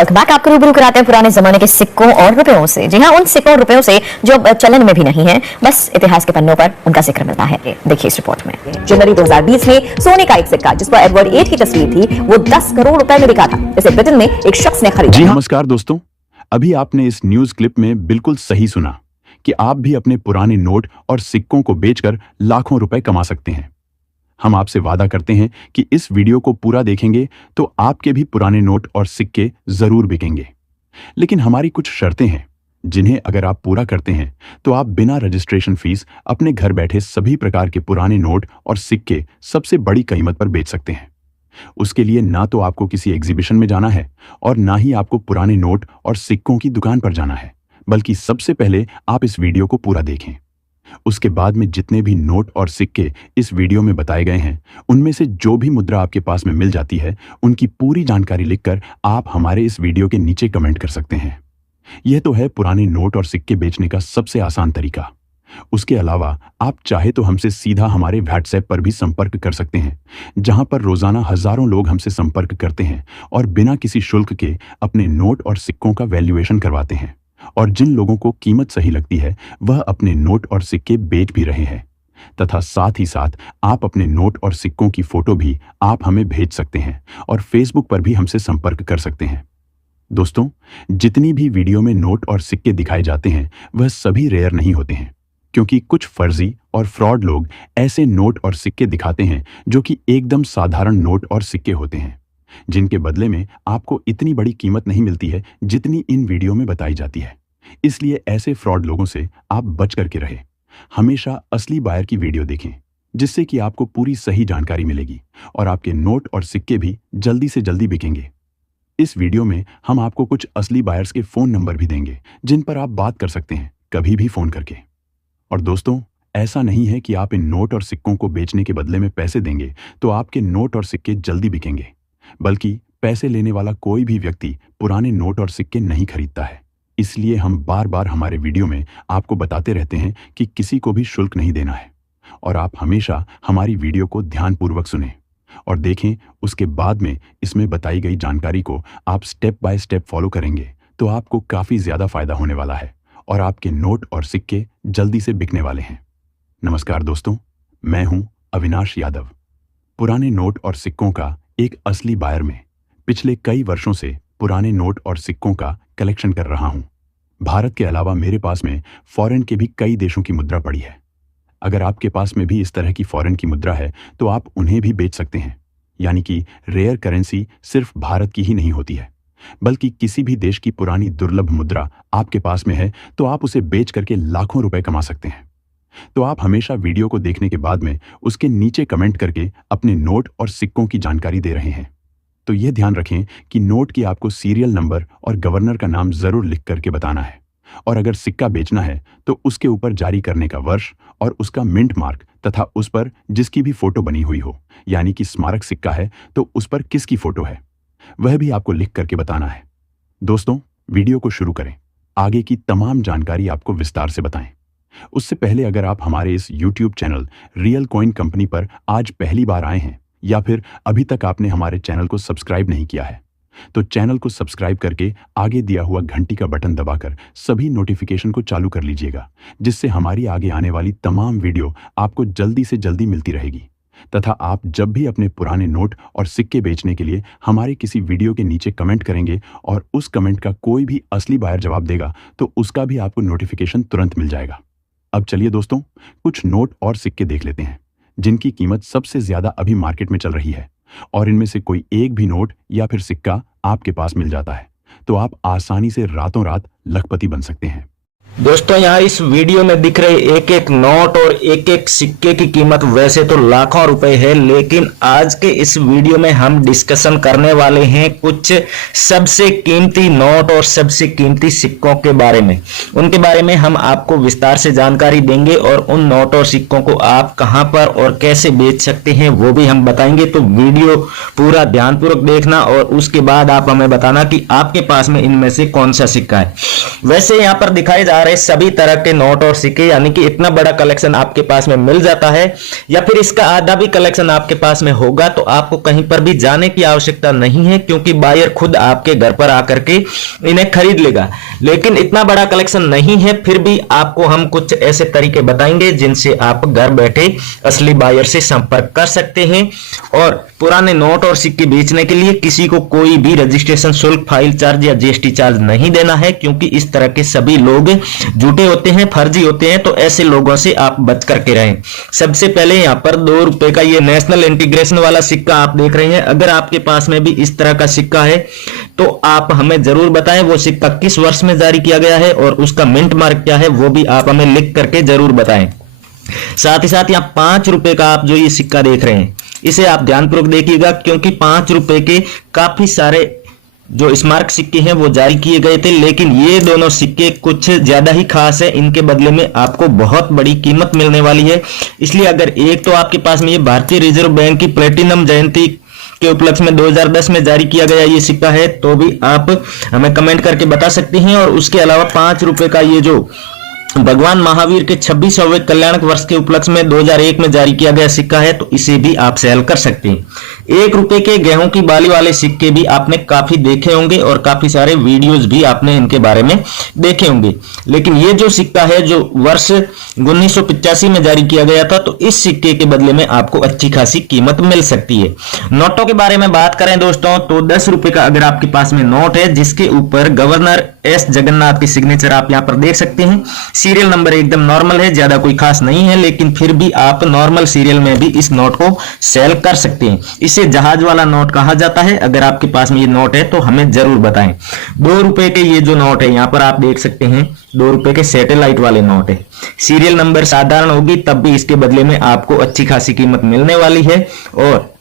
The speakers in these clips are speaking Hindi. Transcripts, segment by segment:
Welcome back. आपको रूबरू कराते हैं पुराने जमाने के सिक्कों और रुपयों से। जी हाँ, उन सिक्कों और रुपयों से जो अब चलन में भी नहीं है, बस इतिहास के पन्नों पर उनका जिक्र मिलता है। देखिए इस रिपोर्ट में। जनवरी 2020 में सोने का एक सिक्का जिस पर एडवर्ड 8 की तस्वीर थी, वो 10 करोड़ रुपए में बिका था। इसे ब्रिटेन में एक शख्स ने खरीदा। जी नमस्कार दोस्तों, अभी आपने इस न्यूज क्लिप में बिल्कुल सही सुना कि आप भी अपने पुराने नोट और सिक्कों को बेचकर लाखों रुपए कमा सकते हैं। हम आपसे वादा करते हैं कि इस वीडियो को पूरा देखेंगे तो आपके भी पुराने नोट और सिक्के जरूर बिकेंगे। लेकिन हमारी कुछ शर्तें हैं जिन्हें अगर आप पूरा करते हैं तो आप बिना रजिस्ट्रेशन फीस अपने घर बैठे सभी प्रकार के पुराने नोट और सिक्के सबसे बड़ी कीमत पर बेच सकते हैं। उसके लिए ना तो आपको किसी एग्जीबिशन में जाना है और ना ही आपको पुराने नोट और सिक्कों की दुकान पर जाना है, बल्कि सबसे पहले आप इस वीडियो को पूरा देखें। उसके बाद में जितने भी नोट और सिक्के इस वीडियो में बताए गए हैं, उनमें से जो भी मुद्रा आपके पास में मिल जाती है, उनकी पूरी जानकारी लिखकर आप हमारे इस वीडियो के नीचे कमेंट कर सकते हैं। यह तो है पुराने नोट और सिक्के बेचने का सबसे आसान तरीका। उसके अलावा आप चाहे तो हमसे सीधा हमारे व्हाट्सएप पर भी संपर्क कर सकते हैं, जहां पर रोजाना हजारों लोग हमसे संपर्क करते हैं और बिना किसी शुल्क के अपने नोट और सिक्कों का वैल्यूएशन करवाते हैं। और जिन लोगों को कीमत सही लगती है वह अपने नोट और सिक्के बेच भी रहे हैं, तथा साथ ही साथ आप अपने नोट और सिक्कों की फोटो भी आप हमें भेज सकते हैं और फेसबुक पर भी हमसे संपर्क कर सकते हैं। दोस्तों, जितनी भी वीडियो में नोट और सिक्के दिखाए जाते हैं वह सभी रेयर नहीं होते हैं, क्योंकि कुछ फर्जी और फ्रॉड लोग ऐसे नोट और सिक्के दिखाते हैं जो कि एकदम साधारण नोट और सिक्के होते हैं, जिनके बदले में आपको इतनी बड़ी कीमत नहीं मिलती है जितनी इन वीडियो में बताई जाती है। इसलिए ऐसे फ्रॉड लोगों से आप बच करके रहे। हमेशा असली बायर की वीडियो देखें, जिससे कि आपको पूरी सही जानकारी मिलेगी और आपके नोट और सिक्के भी जल्दी से जल्दी बिकेंगे। इस वीडियो में हम आपको कुछ असली बायर्स के फोन नंबर भी देंगे, जिन पर आप बात कर सकते हैं कभी भी फोन करके। और दोस्तों, ऐसा नहीं है कि आप इन नोट और सिक्कों को बेचने के बदले में पैसे देंगे तो आपके नोट और सिक्के जल्दी बिकेंगे, बल्कि पैसे लेने वाला कोई भी व्यक्ति पुराने नोट और सिक्के नहीं खरीदता है। इसलिए हम बार बार हमारे वीडियो में आपको बताते रहते हैं कि किसी को भी शुल्क नहीं देना है, और आप हमेशा हमारी वीडियो को ध्यानपूर्वक सुनें और देखें। उसके बाद में इसमें बताई गई जानकारी को आप स्टेप बाय स्टेप फॉलो करेंगे तो आपको काफ़ी ज़्यादा फायदा होने वाला है और आपके नोट और सिक्के जल्दी से बिकने वाले हैं। नमस्कार दोस्तों, मैं हूं अविनाश यादव, पुराने नोट और सिक्कों का एक असली बायर में पिछले कई वर्षों से पुराने नोट और सिक्कों का कलेक्शन कर रहा हूं। भारत के अलावा मेरे पास में फॉरेन के भी कई देशों की मुद्रा पड़ी है। अगर आपके पास में भी इस तरह की फॉरेन की मुद्रा है तो आप उन्हें भी बेच सकते हैं। यानी कि रेयर करेंसी सिर्फ भारत की ही नहीं होती है, बल्कि किसी भी देश की पुरानी दुर्लभ मुद्रा आपके पास में है तो आप उसे बेच करके लाखों रुपए कमा सकते हैं। तो आप हमेशा वीडियो को देखने के बाद में उसके नीचे कमेंट करके अपने नोट और सिक्कों की जानकारी दे रहे हैं। तो यह ध्यान रखें कि नोट की आपको सीरियल नंबर और गवर्नर का नाम जरूर लिख करके बताना है, और अगर सिक्का बेचना है तो उसके ऊपर जारी करने का वर्ष और उसका मिंट मार्क तथा उस पर जिसकी भी फोटो बनी हुई हो, यानी कि स्मारक सिक्का है तो उस पर किसकी फोटो है, वह भी आपको लिख करके बताना है। दोस्तों, वीडियो को शुरू करें। आगे की तमाम जानकारी आपको विस्तार से बताएं। उससे पहले अगर आप हमारे इस YouTube channel real coin company पर आज पहली बार आए हैं या फिर अभी तक आपने हमारे चैनल को सब्सक्राइब नहीं किया है, तो चैनल को सब्सक्राइब करके आगे दिया हुआ घंटी का बटन दबाकर सभी नोटिफिकेशन को चालू कर लीजिएगा, जिससे हमारी आगे आने वाली तमाम वीडियो आपको जल्दी से जल्दी मिलती रहेगी। तथा आप जब भी अपने पुराने नोट और सिक्के बेचने के लिए हमारे किसी वीडियो के नीचे कमेंट करेंगे और उस कमेंट का कोई भी असली बायर जवाब देगा तो उसका भी आपको नोटिफिकेशन तुरंत मिल जाएगा। अब चलिए दोस्तों, कुछ नोट और सिक्के देख लेते हैं जिनकी कीमत सबसे ज्यादा अभी मार्केट में चल रही है, और इनमें से कोई एक भी नोट या फिर सिक्का आपके पास मिल जाता है तो आप आसानी से रातों रात लखपति बन सकते हैं। दोस्तों, यहाँ इस वीडियो में दिख रहे एक एक नोट और एक एक सिक्के की कीमत वैसे तो लाखों रुपए है, लेकिन आज के इस वीडियो में हम डिस्कशन करने वाले हैं कुछ सबसे कीमती नोट और सबसे कीमती सिक्कों के बारे में। उनके बारे में हम आपको विस्तार से जानकारी देंगे और उन नोट और सिक्कों को आप कहां पर और कैसे बेच सकते हैं वो भी हम बताएंगे। तो वीडियो पूरा ध्यानपूर्वक देखना और उसके बाद आप हमें बताना कि आपके पास में इनमें से कौन सा सिक्का है। वैसे यहाँ पर दिखाए जा रहे सारे सभी तरह के नोट और सिक्के, यानी कि इतना बड़ा कलेक्शन आपके पास में मिल जाता है, या फिर इसका आधा भी कलेक्शन आपके पास में होगा तो आपको कहीं पर भी जाने की आवश्यकता नहीं है, क्योंकि बायर खुद आपके घर पर आकर के इन्हें खरीद लेगा। लेकिन इतना बड़ा कलेक्शन नहीं है, फिर भी आपको हम कुछ ऐसे तरीके बताएंगे जिनसे आप घर बैठे असली बायर से संपर्क कर सकते हैं। और पुराने नोट और सिक्के बेचने के लिए किसी को कोई भी रजिस्ट्रेशन शुल्क, फाइल चार्ज या जीएसटी चार्ज नहीं देना है, क्योंकि इस तरह के सभी लोग झूठे होते हैं, फर्जी होते हैं, तो ऐसे लोगों से आप बच करके रहें। सबसे पहले यहाँ पर 2 रुपए का ये नेशनल इंटीग्रेशन वाला सिक्का आप देख रहे हैं। अगर आपके पास में भी इस तरह का सिक्का है तो आप हमें जरूर बताएं वो सिक्का किस वर्ष में जारी किया गया है और उसका मिंट मार्क क्या है, वो भी आप हमें लिख करके जरूर बताएं। साथ ही साथ यहाँ 5 रुपए का आप जो ये सिक्का देख रहे हैं, इसे आप ध्यानपूर्वक देखिएगा, क्योंकि 5 रुपए के काफी सारे जो स्मारक सिक्के हैं वो जारी किए गए थे, लेकिन ये दोनों सिक्के कुछ ज्यादा ही खास है। इनके बदले में आपको बहुत बड़ी कीमत मिलने वाली है। इसलिए अगर एक तो आपके पास में ये भारतीय रिजर्व बैंक की प्लेटिनम जयंती के उपलक्ष्य में 2010 में जारी किया गया ये सिक्का है, तो भी आप हमें कमेंट करके बता सकते हैं। और उसके अलावा 5 रुपए का ये जो भगवान महावीर के 26वें कल्याणक वर्ष के उपलक्ष्य में 2001 में जारी किया गया सिक्का है, तो इसे भी आप सेल कर सकते हैं। 1 रुपए के गेहूं की बाली वाले सिक्के भी आपने काफी देखे होंगे और काफी सारे वीडियोस भी आपने इनके बारे में देखे होंगे, लेकिन ये जो सिक्का है जो वर्ष 1985 में जारी किया गया था, तो इस सिक्के के बदले में आपको अच्छी खासी कीमत मिल सकती है। नोटों के बारे में बात करें दोस्तों, तो 10 रुपए का अगर आपके पास में नोट है जिसके ऊपर गवर्नर एस जगन्नाथ की सिग्नेचर आप यहाँ पर देख सकते हैं। सीरियल नंबर एकदम नॉर्मल है, ज्यादा कोई खास नहीं है, लेकिन फिर भी आप नॉर्मल सीरियल में भी इस नोट को सेल कर सकते हैं। इसे जहाज वाला नोट कहा जाता है। अगर आपके पास में ये नोट है तो हमें जरूर बताएं। 2 रुपए के ये जो नोट है यहाँ पर आप देख सकते हैं, 2 रुपए के सैटेलाइट वाले नोट है। सीरियल नंबर साधारण होगी तब भी इसके बदले में आपको अच्छी खासी कीमत मिलने वाली है। और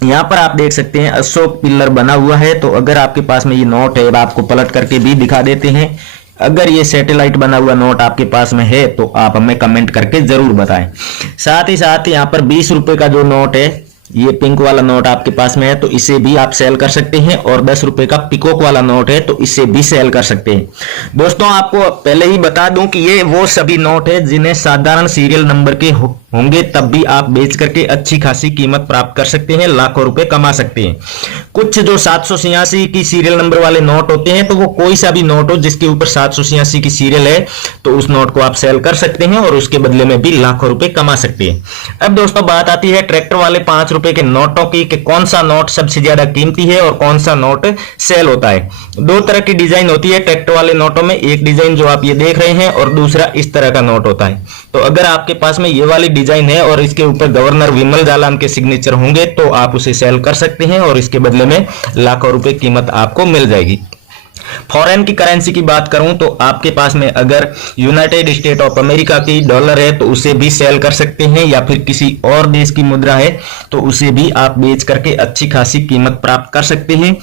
यहाँ पर आप देख सकते हैं अशोक पिल्लर बना हुआ है, तो अगर आपके पास में ये नोट है, आपको पलट करके भी दिखा देते हैं। अगर ये सैटेलाइट बना हुआ नोट आपके पास में है तो आप हमें कमेंट करके जरूर बताएं। साथ ही साथ यहाँ पर 20 रुपए का जो नोट है, ये पिंक वाला नोट आपके पास में है, तो इसे भी आप सेल कर सकते हैं। और 10 रुपए का पिकॉक वाला नोट है, तो इसे भी सेल कर सकते हैं। दोस्तों आपको पहले ही बता दूं कि ये वो सभी नोट है जिन्हें साधारण सीरियल नंबर के होंगे तब भी आप बेच करके अच्छी खासी कीमत प्राप्त कर सकते हैं, लाखों रुपए कमा सकते हैं। कुछ जो 786 की सीरियल नंबर वाले नोट होते हैं, तो वो कोई सा भी नोट हो जिसके ऊपर 786 की सीरियल है, तो उस नोट को आप सेल कर सकते हैं और उसके बदले में भी लाखों रुपए कमा सकते हैं। अब दोस्तों बात आती है ट्रैक्टर वाले 5 रुपए के नोटों की, कि कौन सा नोट सबसे ज्यादा कीमती है और कौन सा नोट सेल होता है। 2 तरह की डिजाइन होती है ट्रैक्टर वाले नोटों में। एक डिजाइन जो आप ये देख रहे हैं और दूसरा इस तरह का नोट होता है। तो अगर आपके पास में ये वाली डिजाइन है और इसके ऊपर गवर्नर विमल जालान के सिग्नेचर होंगे तो आप उसे सेल कर सकते हैं और इसके बदले में लाखों रुपए कीमत आपको मिल जाएगी। फॉरेन की करेंसी की बात करूं तो आपके पास में अगर यूनाइटेड स्टेट ऑफ अमेरिका की डॉलर है तो उसे भी सेल कर सकते हैं, या फिर किसी और देश की मुद्रा है तो उसे भी आप बेच करके अच्छी खासी कीमत प्राप्त कर सकते हैं।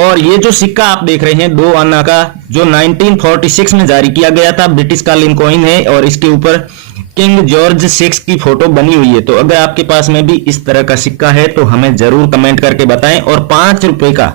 और ये जो सिक्का आप देख रहे हैं 2 आना का, जो 1946 में जारी किया गया था, ब्रिटिश कालीन कॉइन है और इसके ऊपर किंग जॉर्ज 6 की फोटो बनी हुई है। तो अगर आपके पास में भी इस तरह का सिक्का है तो हमें जरूर कमेंट करके बताएं। और 5 रुपए का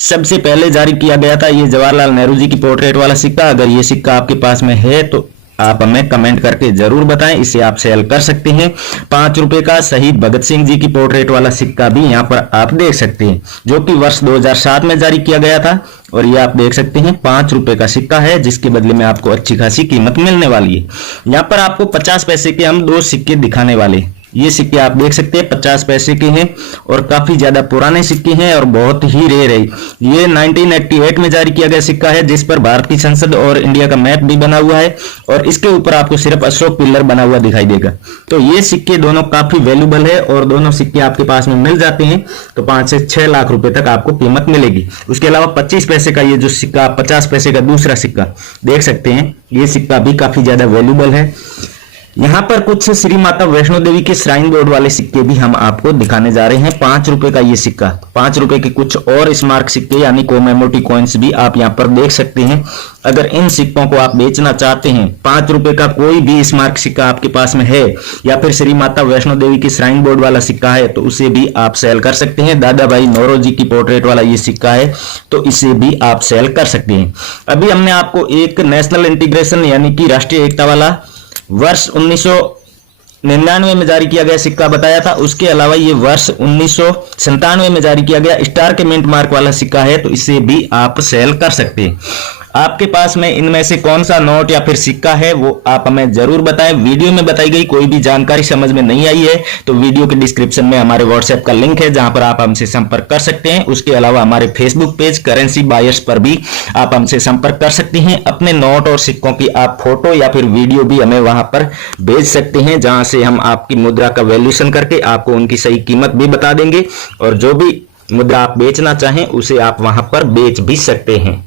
सबसे पहले जारी किया गया था ये जवाहरलाल नेहरू जी की पोर्ट्रेट वाला सिक्का। अगर ये सिक्का आपके पास में है तो आप हमें कमेंट करके जरूर बताएं, इसे आप सेल कर सकते हैं। 5 रुपए का शहीद भगत सिंह जी की पोर्ट्रेट वाला सिक्का भी यहाँ पर आप देख सकते हैं, जो कि वर्ष 2007 में जारी किया गया था। और ये आप देख सकते हैं 5 रुपए का सिक्का है, जिसके बदले में आपको अच्छी खासी कीमत मिलने वाली है। यहाँ पर आपको 50 पैसे के हम 2 सिक्के दिखाने वाले हैं। ये सिक्के आप देख सकते हैं 50 पैसे के हैं और काफी ज्यादा पुराने सिक्के हैं और बहुत ही रेयर है। ये 1988 में जारी किया गया सिक्का है, जिस पर भारत की संसद और इंडिया का मैप भी बना हुआ है और इसके ऊपर आपको सिर्फ अशोक पिल्लर बना हुआ दिखाई देगा। तो ये सिक्के दोनों काफी वैल्यूबल है और दोनों सिक्के आपके पास में मिल जाते हैं तो 5 से 6 लाख रुपए तक आपको कीमत मिलेगी। उसके अलावा 25 पैसे का ये जो सिक्का, 50 पैसे का दूसरा सिक्का देख सकते हैं, ये सिक्का भी काफी ज्यादा वैल्यूबल है। यहाँ पर कुछ श्री माता वैष्णो देवी के श्राइन बोर्ड वाले सिक्के भी हम आपको दिखाने जा रहे हैं। 5 रुपए का ये सिक्का, 5 रुपए के कुछ और स्मारक सिक्के यानी कोमेमोरेटिव कॉइन्स भी आप यहाँ पर देख सकते हैं। अगर इन सिक्कों को आप बेचना चाहते हैं, 5 रुपए का कोई भी स्मारक सिक्का आपके पास में है या फिर श्री माता वैष्णो देवी के श्राइन बोर्ड वाला सिक्का है तो उसे भी आप सेल कर सकते हैं। दादा भाई नौरोजी की पोर्ट्रेट वाला ये सिक्का है तो इसे भी आप सेल कर सकते हैं। अभी हमने आपको एक नेशनल इंटीग्रेशन यानी कि राष्ट्रीय एकता वाला वर्ष 1999 में जारी किया गया सिक्का बताया था। उसके अलावा ये वर्ष 1997 में जारी किया गया स्टार के मिंट मार्क वाला सिक्का है तो इसे भी आप सेल कर सकते हैं। आपके पास में इनमें से कौन सा नोट या फिर सिक्का है वो आप हमें जरूर बताएं। वीडियो में बताई गई कोई भी जानकारी समझ में नहीं आई है तो वीडियो के डिस्क्रिप्शन में हमारे व्हाट्सएप का लिंक है जहां पर आप हमसे संपर्क कर सकते हैं। उसके अलावा हमारे फेसबुक पेज करेंसी बायर्स पर भी आप हमसे संपर्क कर सकते हैं। अपने नोट और सिक्कों की आप फोटो या फिर वीडियो भी हमें वहां पर भेज सकते हैं जहां से हम आपकी मुद्रा का वैल्यूएशन करके आपको उनकी सही कीमत भी बता देंगे और जो भी मुद्रा आप बेचना चाहें उसे आप वहां पर बेच भी सकते हैं।